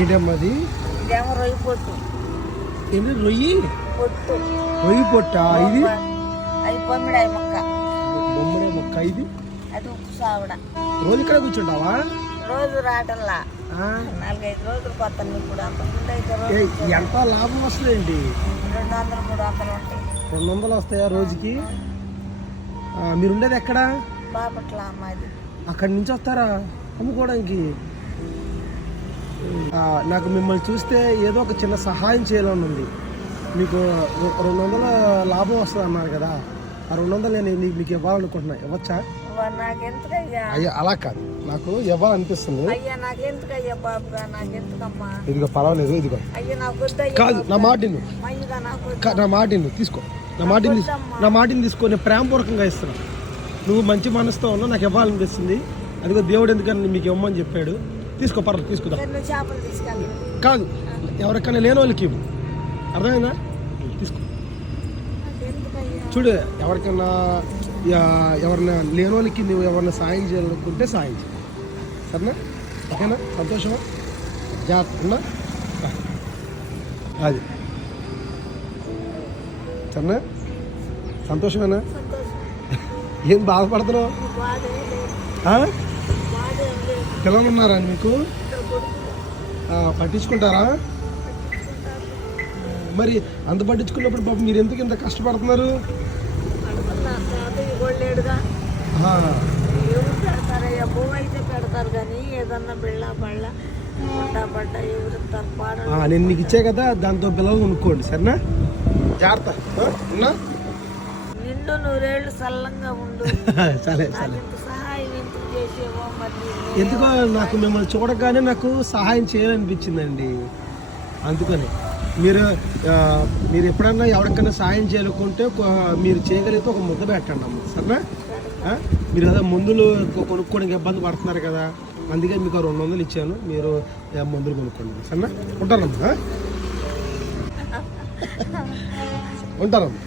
ఏంటమ్మా అది? ఇదేమో రొయ్యి పొట్టు. ఏంటి రొయ్యి పొట్టు. రొయ్యి పొట్ట ఇది? అది బొమ్మిడాయి మొక్క. బొమ్మడే మొక్క ఇది? అది ఉప్పు సావిడ. రోజు ఇక్కడ కూర్చుంటావా? రోజు రావటంలా 4-5 రోజులు కొత్త. ఇప్పుడు అంత ముందు అయితే రోజు ఎంత లాభం వస్తుందండి? 200-300 ఉంటాయి. 200 వస్తాయా రోజుకి? మీరు ఉండేది ఎక్కడ? బాపట్ల అమ్మాది. అక్కడి నుంచి వస్తారా అమ్ముకోవడానికి? నాకు మిమ్మల్ని చూస్తే ఏదో ఒక చిన్న సహాయం చేయాలని ఉంది. మీకు 200 లాభం వస్తుంది అన్నారు కదా, ఆ 200 నేను మీకు ఇవ్వాలనుకుంటున్నా. ఇవ్వచ్చా? నాకెందుకయ్యా? అయ్యా అలా కాదు, నాకు ఇవ్వాలనిపిస్తుంది. అయ్యా నాకెందుకయ్యా బాబుగా, నాకెందుకమ్మా? ఇదిగో పర్వాలేదు, ఇదిగో. అయ్యా నాకు వద్దయ్యా. కాదు, నా మాటిను, నా మాటిను తీసుకో, నా మాటిని తీసుకో. నేను ప్రేమపూర్వకంగా ఇస్తున్నా. నువ్వు మంచి మనసుతో ఉన్నావు, నాకు ఇవ్వాలనిపిస్తుంది. అదిగో దేవుడు ఎందుకని మీకు ఇవ్వమని చెప్పాడు. తీసుకో, పర్లేదు తీసుకుందా. చేపలు తీసుకెళ్ళి కాదు, ఎవరికైనా లేని వాళ్ళకి ఇవ్వు. అర్థమైనా? తీసుకో. చూడు, ఎవరికైనా లేని వాళ్ళకి నువ్వు ఎవరైనా సాయం చేయాలనుకుంటే సాయం చేయి. సరేనా? ఓకేనా? సంతోషమా? జాగ్రత్త. అది సరేనా? సంతోషమేనా? ఏం బాధపడుతున్నావు? పిల్లలు ఉన్నారా మీకు? పట్టించుకుంటారా? మరి అంత పట్టించుకున్నప్పుడు పాపం మీరు ఎందుకు ఇంత కష్టపడుతున్నారు? నేను నీకు ఇచ్చే కదా, దాంతో పిల్లలు కొనుక్కోండి. సరేనా? జాగ్రత్త. ఉన్నా? నిండు 100 ఏళ్ళు సల్లంగా ఉండు. సరే సరే. ఎందుకో నాకు మిమ్మల్ని చూడగానే నాకు సహాయం చేయాలనిపించిందండి. అందుకని మీరు ఎప్పుడన్నా ఎవరికైనా సాయం చేయాలనుకుంటే మీరు చేయగలిగితే ఒక ముద్ద పెట్టండి అమ్మ. సరేనా? మీరు కదా మందులు కొనుక్కోవడానికి ఇబ్బంది పడుతున్నారు కదా, అందుకే మీకు 200 ఇచ్చాను. మీరు మందులు కొనుక్కోండి. సరేనా? ఉంటారమ్మా. ఉంటారమ్మా.